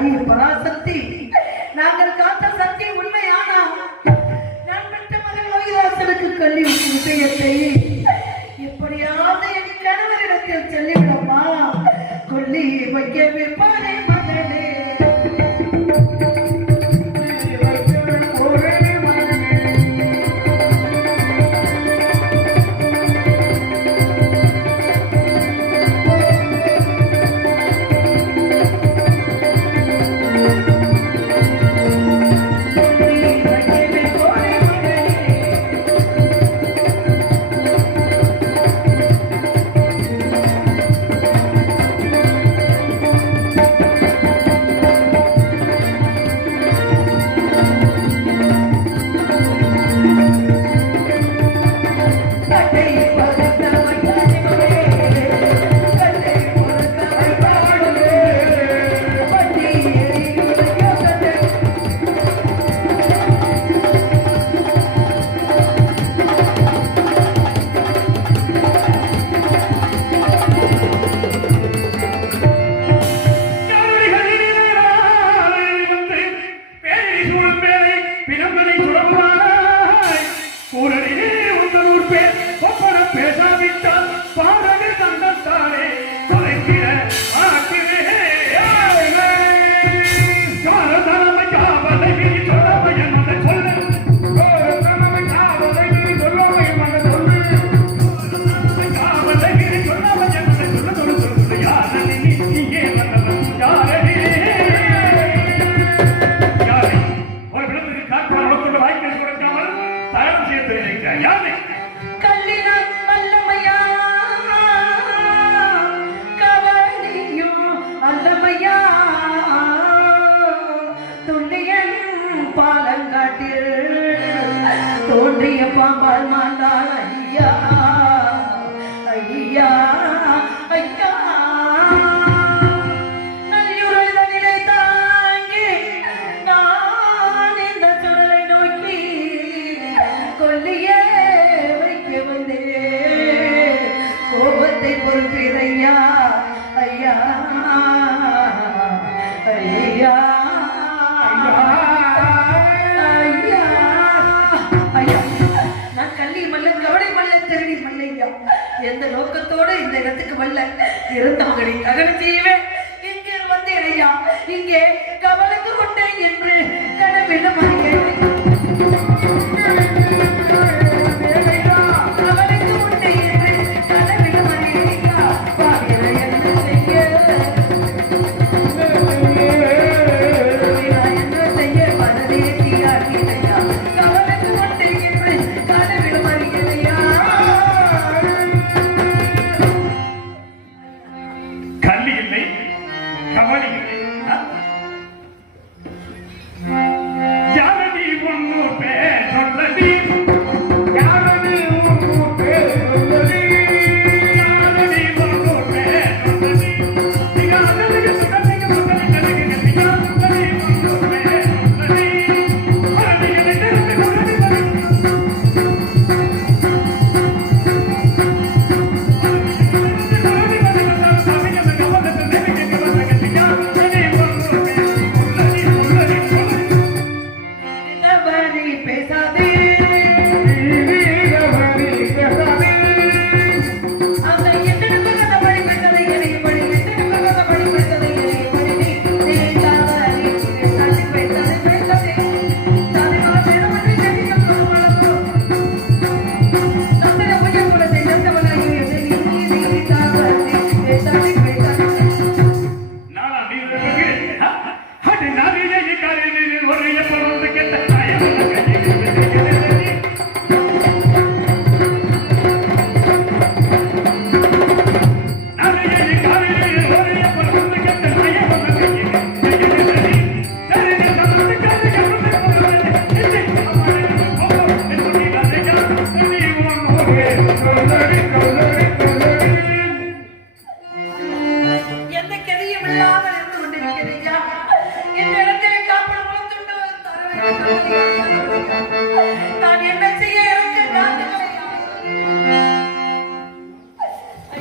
தாய் பராசக்தி நாங்கள் காத்த சக்தி உண்மையானா நான் பெற்ற மகன் லோகிதாசனுக்கு கல்வி விஷயத்தை எப்படியாவது என் கணவரிடத்தில் சொல்லிவிடமா கொல்லி வைக்க விற்பானே மகளே தோன்றிய பாம்பால் மாண்டால் ஐயா ஐயா ஐயா நல்லுரைத நிலை தாங்கி நான் இந்த சுடலை நோக்கி கொல்லியே வைக்க வந்தே கோபத்தை பொறுப்பீரையா ஐயா ஐயா எந்த நோக்கத்தோடு இந்த இடத்துக்கு வல்ல இருந்தவர்களை தகனம் செய்வேன் இங்கே வந்தேன் ஐயா இங்கே கவலைக்கு கொண்டேன் என்று கனவிலும்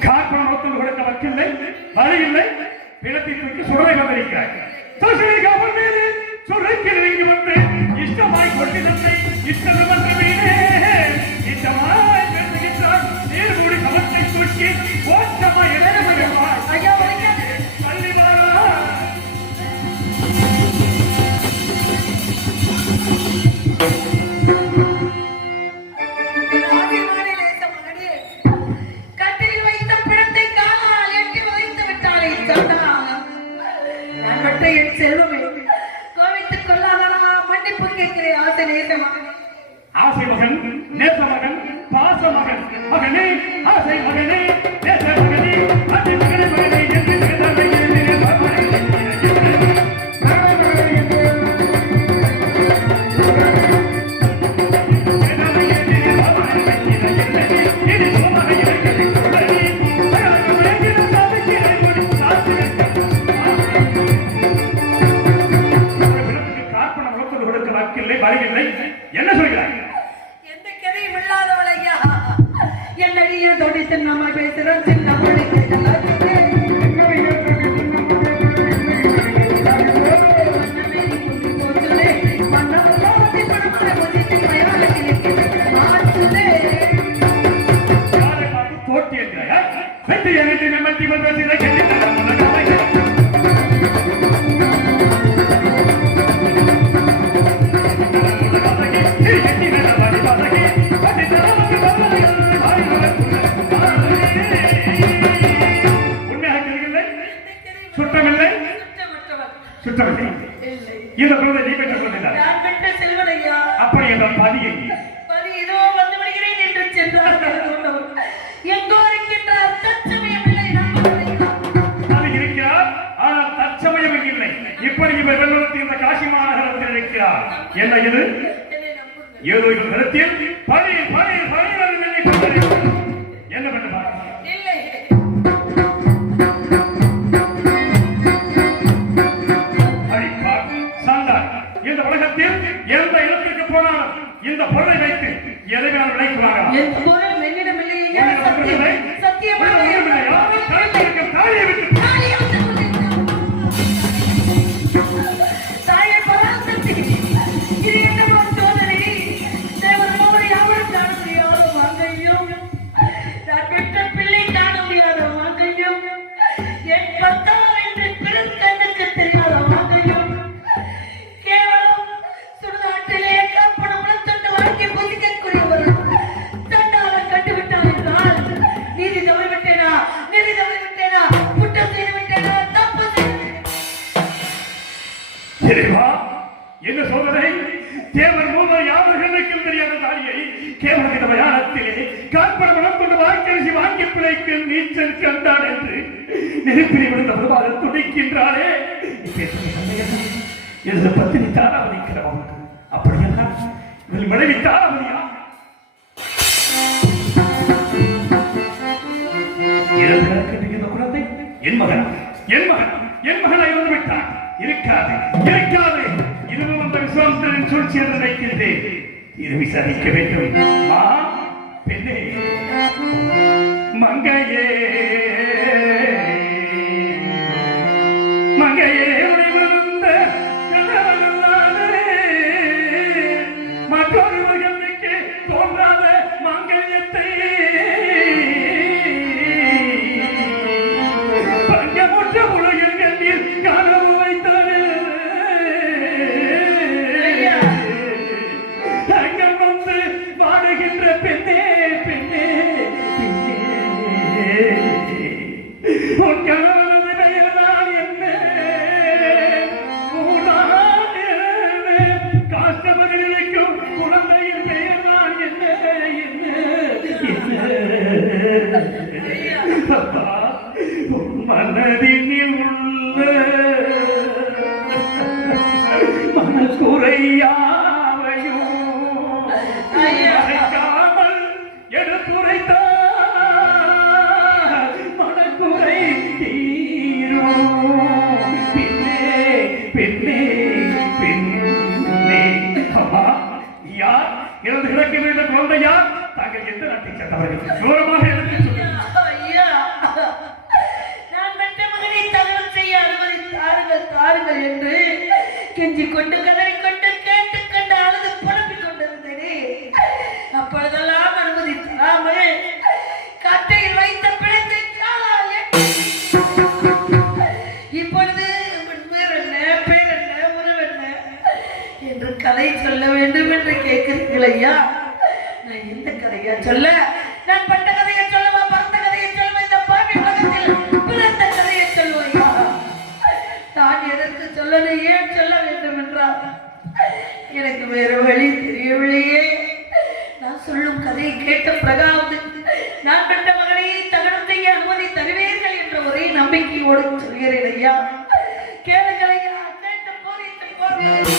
கார்பணத்தில் கொடுத்த வக்கில்லை வழி இல்லை பிணத்தை தூக்கி சுடலை வந்திருக்கிறார் ஆசை மகன் நேச மகன் பாச மகன் மகனே ஆசை மகனே நேச மகனே ஆசை மகனே மகனே என்று என்ன சொல்கிறாய்? எந்த கதையும் இல்லாதவள் ஐயா. என்னடியே தொடித்து நம்ம பேசுறோம் சின்ன பிள்ளைக்கு போட்டி என்கிறாயா? வெற்றி எனக்கு மெமட்டி வந்து இந்த குழந்தை நீ பெற்ற குழந்தை நான் பெற்ற செல்வன் ஐயா. அப்படி என்ற பாதி பதி இதோ வந்து விடுகிறேன் என்று சென்றார். எங்கோ இருக்கின்றார் தற்சமயம் இல்லை அது இருக்கிறார். ஆனால் தற்சமயம் இல்லை. இப்படி இவர் வெள்ளத்தில் இந்த காசி மாநகரத்தில் இருக்கிறார். என்ன இது? ஏதோ ஒரு கருத்தில் பணி பணி பணி என்ன பண்ண இல்லை. இந்த உலகத்தில் எந்த இடத்திற்கு போனாலும் இந்த பொருளை வைத்து எதை வேணாலும் விளைக்குவாங்க. எந்த பொருள் என்னிடம் இல்லையா? சத்தியமா தாயை விட்டு தாயை பராசக்தி. இது என்ன சோதனை? தேவர் மோகனை யாரும் காண முடியாத வாங்கையும் நான் பெற்ற பிள்ளை காண முடியாத வாங்கையும் என் பத்தா என்று பிறந்தனுக்கு தெரியாத வாங்கையும் என்ன சோதனை? தேவர் மூவர் யாவர்களுக்கும் தெரியாத தாலியை கேவல மயானத்திலே காற்பட மனம் கொண்டு வாய்க்கரிசி வாங்கி பிழைக்கு நீச்சல் கண்டான் என்று நெருப்பினை விழுந்த பொதுவாக துடிக்கின்றாரே. எனது பத்தினி தாராவதிக்கிறவன் அப்படியெல்லாம் இதில் மனைவி தாராவதியா? இந்த குழந்தை என் மகன் என் மகன் என் மகனை இறந்து விட்டான். இருக்காது இருக்காது. இதுவும் அந்த விசுவாசத்தின் சூழ்ச்சி என்று நினைக்கின்றேன். இது விசாரிக்க வேண்டும். மா பெண்ணே மங்கையே மங்கையே உடைவந்த கணவனல்லாதே மற்றொரு மகனுக்கு தோன்றாத மங்கையத்தை பஞ்சமுற்ற உலகில் கண்ணீர் காணவும் மனதினில் உள்ள மனக்குறையாவையும் மறைக்காமல் எடுத்துரைத்தார் மனக்குறை தீரும். பின்னே பின்னே பின்னே அம்மா யார் எனது கிடக்கின்ற குழந்தை யார்? தாங்கள் எந்த நாட்டை சேர்ந்தவர்கள்? தூரமாக எடுத்து சொல்லுங்கள். தாருங்கள் என்று கெஞ்சி கொண்டு கதறி கொண்டு கேட்டுக்கொண்டு அழுது புலம்பிக் கொண்டிருந்தேனே. ஐயா சொல்ல? நான் பட்ட கதையை சொல்லவா, பரந்த கதையை சொல்லுவா, இந்த பாவி உலகத்தில் பிறந்த கதையை சொல்லுவையா? நான் எதற்கு சொல்லணும், ஏன் சொல்ல வேண்டும் என்றால் எனக்கு வேற வழி தெரியவில்லையே. நான் சொல்லும் கதையை கேட்ட பிறகாவது நான் பெற்ற மகனையை தகனம் செய்ய அனுமதி தருவீர்கள் என்ற ஒரே நம்பிக்கையோடு சொல்கிறேன் ஐயா. கேளுங்கள் ஐயா, கேட்டு போதித்து போகிறேன்.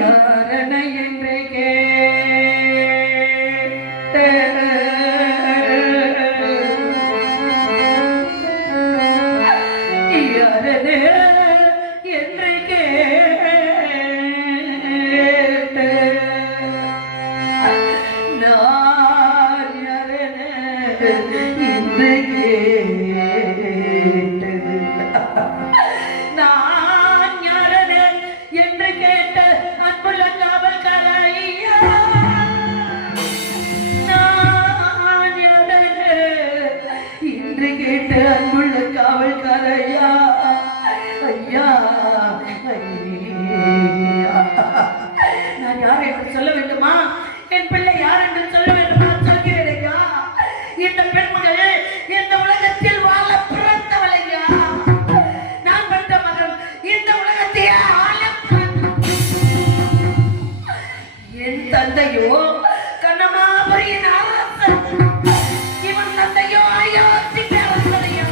யாரணை என்று கேட்ட யாரணை என்று கேட்ட நான் யாரணை என்று கேட்டது நான் யாரணை என்று கேட்ட அன்புள்ள காவல்காரையா நான் யாரணை என்று கேட்ட அன்புள்ள காவல்காரையா ஐயா ஐயா நான் யார் என்று சொல்ல வேண்டுமா? என் பிள்ளை யார் என்று சொல்ல வேண்டுமா? சொல்கிறேன் ஐயா. இந்த பெண்மகள் இந்த உலகத்தில் வாழ பிறந்தவள் ஐயா. நான் பெற்ற மகன் இந்த உலகத்தையே ஆள என் தந்தையோ கண்ணமாபுரியின் அரசன், இவன் தந்தையோ அயோத்திக்கு அரசன் ஐயா.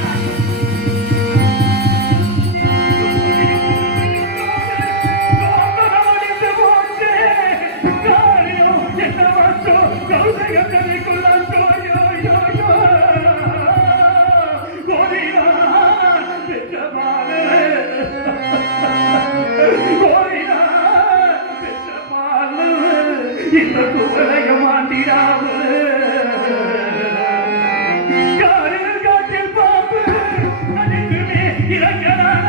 இந்த குவலைய மாண்டிடாமல் காரில் காட்டில் பாம்பு அதுக்குமே இறக்கிறாய்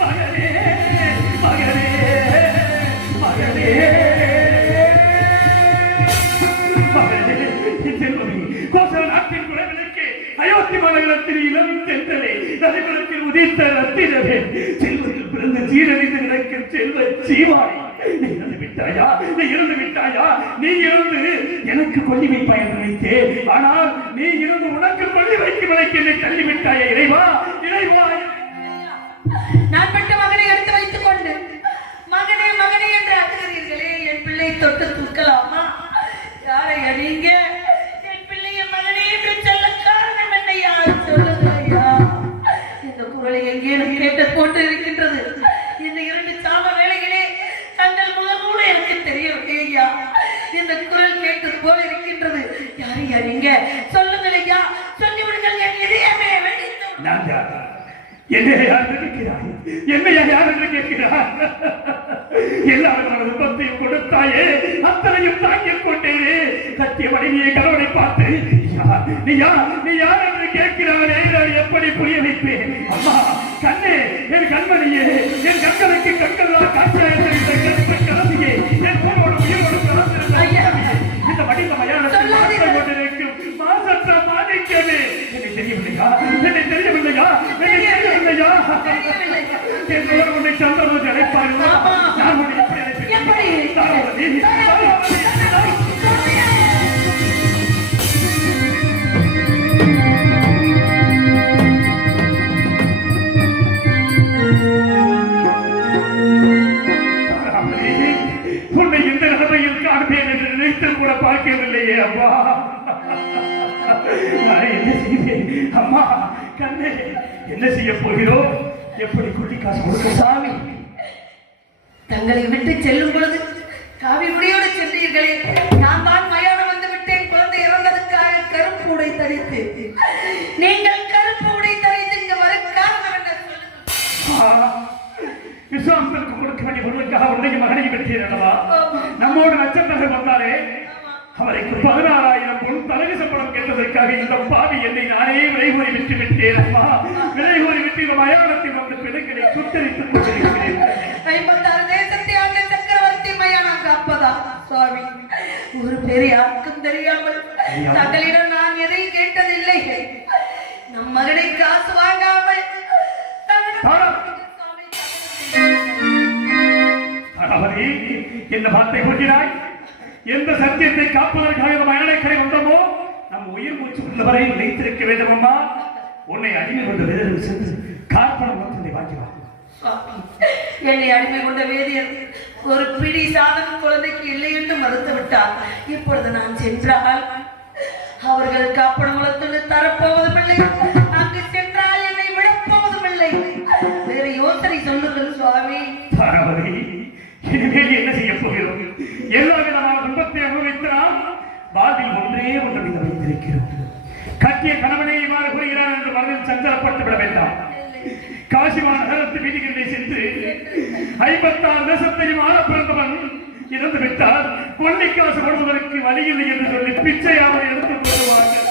மகனே மகனே மகனே மகனே செல்வமே கோசல நாட்டின் குலவிற்கு அயோத்தி மாநகரத்தில் இளம் தென்றலே நதிகுலத்தில் உதித்த ரத்தினவே செல்வத்தில் பிறந்த சீரழிந்து கிடக்கும் செல்வ சீவாய் நீ இறந்து விட்டாயா? நீ இறந்து விட்டாயா? நீ இறந்து எனக்கு கொல்லி வைப்பாய் என்று நினைத்தேன். ஆனால் நீ இறந்து உனக்கு கொல்லி வைக்கும் விலைக்கு என்னை தள்ளி விட்டாயா? இறைவா இறைவா. நான் பெற்ற மகனை எடுத்து வைத்துக் கொண்டு மகனே மகனே என்று அழுகிறீர்களே, என் பிள்ளை தொட்டு தூக்கலாமா? யாரை அடிங்க? என் பிள்ளைய மகனே என்று சொல்ல காரணம் என்னையா? சொல்லுங்க ஐயா. இந்த குரலை எங்கேயும் கேட்டு போட்டு இருக்கின்றது. இந்த இரண்டு சாம வேளைகளே தங்கள் முகமூடு எனக்கு தெரியவில்லை ஐயா. இந்த குரல் கேட்டது போல இருக்கின்றது. யாரை அறிங்க? சொல்லுங்கள் ஐயா, சொல்லிவிடுங்கள். என் இதயமே வெடித்து என்னை யார் கேட்கிறாய்? என்னை யார் என்று கேட்கிறார்? எல்லாரும் விபத்தையும் கொடுத்தாயே, அத்தனையும் தாங்கிக் கொண்டேனே. கத்திய மனைவியை கணவனை பார்த்து நீ யார் என்று கேட்கிறாரே, நான் எப்படி புரிய வைப்பேன்? அம்மா கண்ணே, என் கண்மணியே, என் கண்களுக்கு கண்களால் காட்சியாயிருந்த கலந்தியே, என் போனோடு உயிரோடு கலந்திருந்த இந்த மனித மயானத்தில் கொண்டிருக்கும் மாசற்ற மாணிக்கமே, என்னை தெரியவில்லையா? என்னை தெரியவில்லையா? என்னை தெரியவில்லையா? என்னோட உன்னை சந்தோஷம் அழைப்பார்கள். நான் உன்னை எப்படி அழைப்பேன்? உன்னை இந்த நிலைமையில் காண்பேன் என்று நினைத்து கூட பார்க்கவில்லையே அம்மா. நான் என்ன செய்தேன் அம்மா? கண்ணே, என்ன செய்ய போகிறோம்? எப்படி குட்டி காசு கொடுக்க? சாமி, தங்களை விட்டு செல்லும் பொழுது காவி முடியோடு சென்றீர்களே, நான் தான் மயானம் வந்து விட்டேன். குழந்தை இறந்ததுக்காக கருப்பு உடை தரித்து நீங்கள் கருப்பு உடை தரித்து இங்க வர காரணம் என்ன சொல்லுங்க. விஸ்வாமத்திற்கு கொடுக்க வேண்டிய பொருளுக்காக உடைய மகனை பெற்றீர்களா? நம்மோடு நட்சத்திரங்கள் வந்தாரே, அவருக்கு 16,000 பொன் தலகு சம்பளம் கேட்டதற்காக இந்த பாவி என்னை நானே விலைகூறி விட்டு விட்டேன் அம்மா. விலைகூறி விட்டு இந்த மயானத்தில் வந்து பிணங்களை சுத்தரித்துக் கொண்டிருக்கிறேன். 56 தேசத்தை ஆண்ட சக்கரவர்த்தி மயானம் காப்பதா சுவாமி? ஒரு பெரிய யாருக்கும் தெரியாமல் தங்களிடம் நான் எதை கேட்டதில்லை. நம் மகனை காசு வாங்காமல் தாரவதி, என்ன வார்த்தை கூறுகிறாய்? எந்த சத்தியத்தை காப்பதற்காக நம்ம அயனைக்கரை வந்தோமோ நம் உயிர் மூச்சு உள்ளவரை நிலைத்திருக்க வேண்டும் அம்மா. உன்னை அடிமை கொண்ட வேதியர் சென்று கார்பணம் வாங்கி வா. என்னை அடிமை கொண்ட வேதியர் ஒரு பிடி சாதம் குழந்தைக்கு இல்லை என்று மறுத்து விட்டார். இப்பொழுது நான் சென்றால் அவர்கள் காப்பணமுலத்தோடு தரப்போவதும் இல்லை, அங்கு சென்றால் என்னை விடப்போவதும் இல்லை. வேறு யோசனை சொல்லுங்கள் சுவாமி. தாரவதி, இனிமேல் என்ன செய்ய போகிறோம்? எல்லா விதமான துன்பத்தை அனுபவித்தால் வாழ்வில் ஒன்றே ஒன்று வைத்திருக்கிறோம். கட்டிய கணவனை இவ்வாறு கூறுகிறார் என்று மனதில் சஞ்சலப்பட்டு விட வேண்டாம். காசிமா நகரத்து வீதிகளிலே சென்று 56 தேசத்தையும் ஆள பிறந்தவன் இறந்து விட்டால் கொள்ளைக்காசு போடுவதற்கு வழி இல்லை என்று சொல்லி பிச்சையாமல் எடுத்து போடுவார்கள்.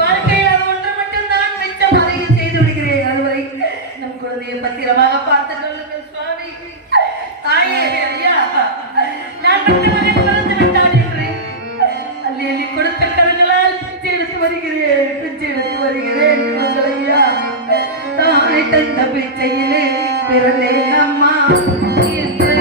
வாழ்க்கையில் ஒன்று மட்டும்தான் மிச்சம், அதையும் செய்து விடுகிறேன். அதுவரை நம் குழந்தையை பத்திரமாக பார்த்து சொல்லுங்கள் சுவாமி. தாயே, ஐயா, நான் பெற்ற மகன் மறந்து விட்டான் என்று அள்ளி அள்ளி கொடுத்த கரங்களால் பிச்சை எடுத்து வருகிறேன் ஐயா. தாய் தந்த பிச்சையிலே பிறந்தேன் அம்மா என்று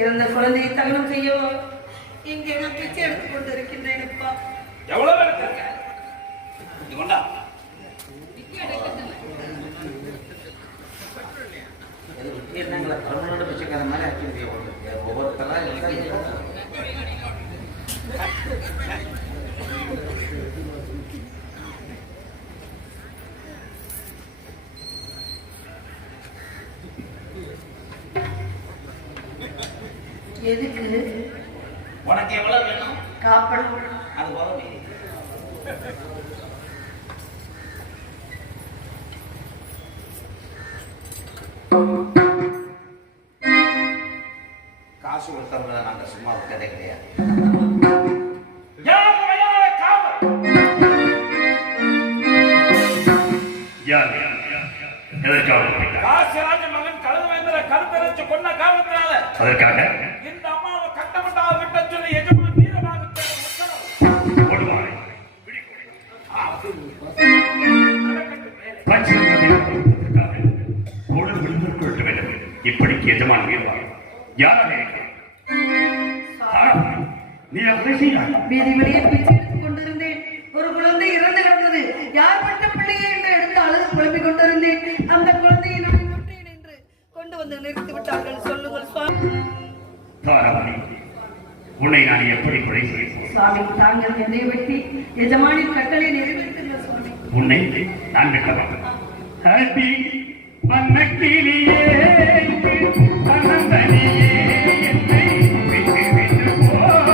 இறந்த குழந்தையை தகனம் செய்ய இங்கே நான் பிச்சை எடுத்துக் கொண்டிருக்கின்றேன். அப்பா, எவ்வளவு எடுத்திருக்க? இது கொண்டா. பிச்சைக்கார மாதிரி ஆக்கி ஒவ்வொருத்தரா எதுக்கு? உனக்கு எவ்வளவு வேணும்? காப்பணம். அது போல மீறி காசு கொடுத்தவங்க நாங்க சும்மா விட்டதே கிடையாது. காசிராஜ மகன் கழுதுவேந்திர கருத்தரைச்சு கொன்ன காரணத்தினால அதற்காக இந்த அம்மாவை கட்டமட்டாக விட்ட சொல்லி எஜமான் தீரமாக இப்படிக்கு எஜமான் வீர்வாள் யாராக நீ அதை செய்தாய். வீதி வெளியே பிச்சை எடுத்துக் கொண்டிருந்தேன். ஒரு குழந்தை இறந்து கிடந்தது. யார் பட்ட பிள்ளையை என்று எடுத்து அழுது புலம்பிக் கொண்டிருந்தேன். அந்த குழந்தையை நான் கொன்றேன் என்று கொண்டு வந்து நிறுத்தி விட்டார்கள். சொல்லுங்கள் சுவாமி. தாராமணி, உன்னை நான் எப்படி கொலை செய்தேன்? சுவாமி, தாங்கள் என்னை வெட்டி எஜமானின் கட்டளை நிறைவேற்றுங்கள் சுவாமி. உன்னை நான் வெட்டலாம். அடி வண்ணக்கிளியே தன்னந்தனியே என்னை விட்டு விட்டு போக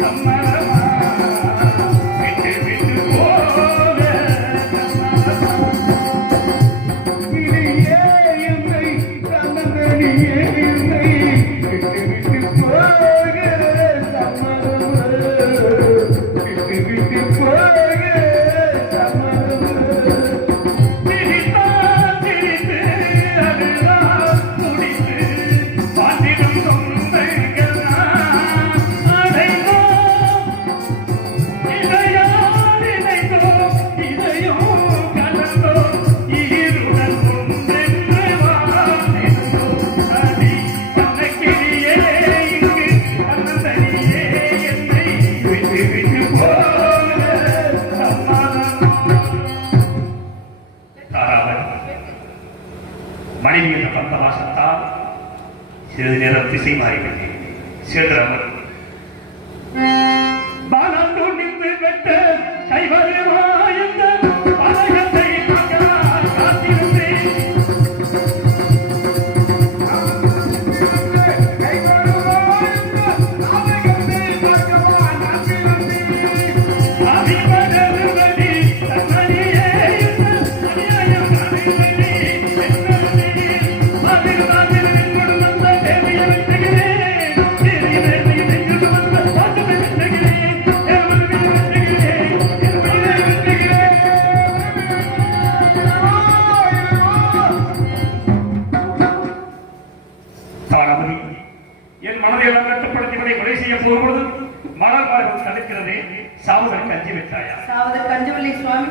சம்மதமா, விட்டு விட்டு போக சம்மதமா. கிளியே என்னை தன்னந்தனியே என்னை விட்டு விட்டு போக சம்மதமா, விட்டு விட்டு போக சம்மதமா. மனைவி என்ற பந்தவாசத்தால் சிறிது நேரம் திசை மாறிவிட்டேன். சேதுராமன் பாலாந்தோ நின்று வெட்ட கைவருவாயந்த பாலகத்தை மகளால் காத்திருந்தேன். அதிபதருவதி தன்னடியே அநியாயம் அடைவதி என் மனதை கட்டுப்படுத்தி கொலை செய்ய போகும்போது மணல் பார்வை தடுக்கிறதே. சாவதற்கு அஞ்சி வைத்தாயா? சாவதற்கு அஞ்சவில்லை சுவாமி.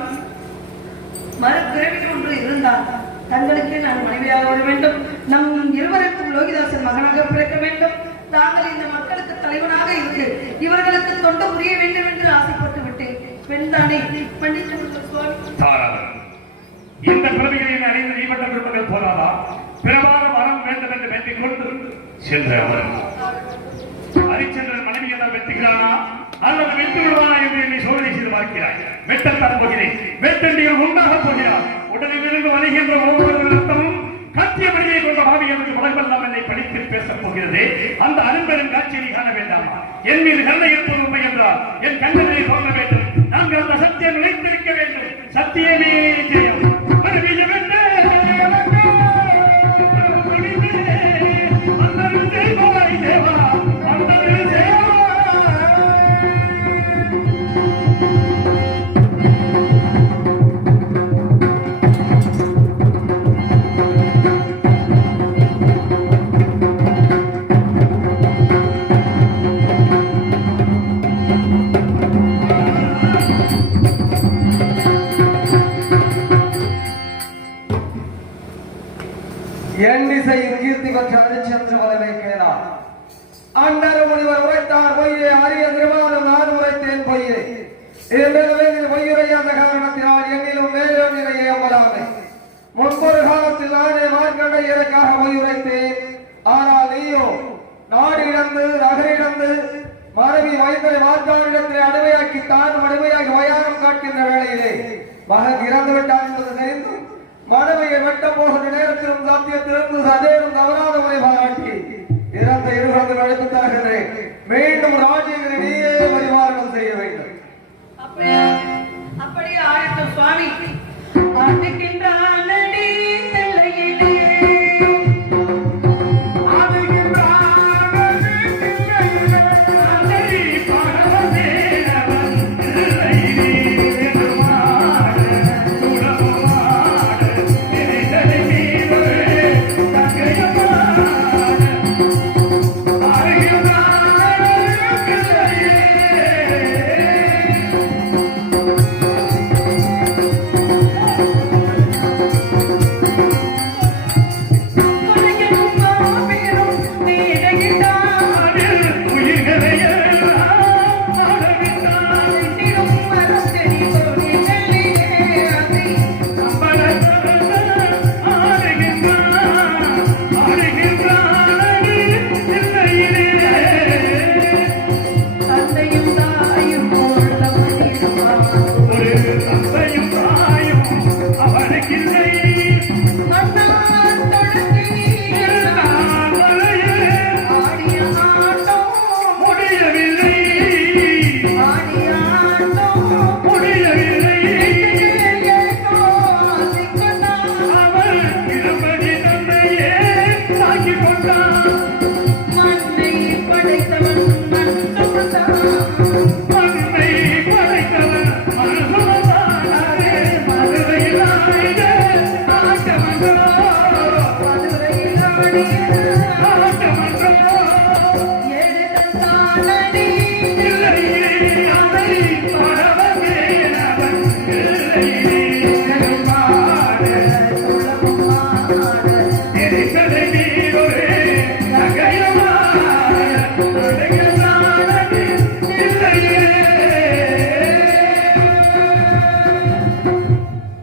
மறுபிறவி ஒன்று இருந்தால் தங்களுக்கே நான் மனைவியாக வர வேண்டும். நம் இருவருக்கும் லோகிதாசன் மகனாக பிறக்க வேண்டும். தாங்கள் இந்த மக்களுக்கு தலைவனாக இருந்து இவர்களுக்கு தொண்டு புரிய வேண்டும் என்று ஆசைப்பட்டு விட்டேன். பெண்தானே, மன்னித்து விடுங்கள் சுவாமி. தாராளம். இந்த பிறவிகளின் அடைந்து நீபட்ட விருப்பங்கள் போதாதா? பிறவாத வரம் வேண்டும் என்று வேண்டிக் கொண்டு சென்ற அவர் ஹரிச்சந்திரன் மனைவி என்றால் வெட்டுகிறானா அல்லது வெட்டு விடுவானா என்று என்னை சோதனை செய்து பார்க்கிறாய். வெட்டத்தான் போகிறேன். வெட்டண்டியில் உண்டாக போகிறார். உடலில் இருந்து வருகின்ற ஒவ்வொரு ரத்தமும் கத்திய மனிதனை கொண்ட பாவி என்று உலகெல்லாம் என்னை படித்து பேசப் போகிறது. அந்த அரும்பெரும் காட்சியை காண வேண்டாமா? என் மீது கருணை இருப்பது உண்மை என்றால் என் கண்ணனை தோன்ற வேண்டும். நாங்கள் அந்த சத்தியம் நிலைத்திருக்க வேண்டும். சத்தியமே ஜெயம். எண்ணிசையில் கீர்த்தி பெற்ற ஹரிச்சந்திர வலவை கேளார். அண்டர் முனிவர் உரைத்தார் பொய்யே, அரிய திருமாலும் நான் உரைத்தேன் பொய்யே. இதன் பொய்யுரையாத காரணத்தினால் என்னிலும் மேலோ நிலையை அம்பலாமே. முன்பொரு காலத்தில் நானே மார்க்கண்டையருக்காக பொய்யுரைத்தேன். ஆனால் நீயோ நாடு இழந்து நகரிழந்து மனைவி வைத்தலை மார்க்கானிடத்திலே அடிமையாக்கி தானும் அடிமையாகி வயாரம் காட்டுகின்ற வேளையிலே மகன் இறந்து விட்டான் என்பது தெரிந்தும் மனைவியை வெட்ட போகின்ற நேரத்திலும் சத்தியத்திலிருந்து சதேனும் தவறாத முறை பாராட்டி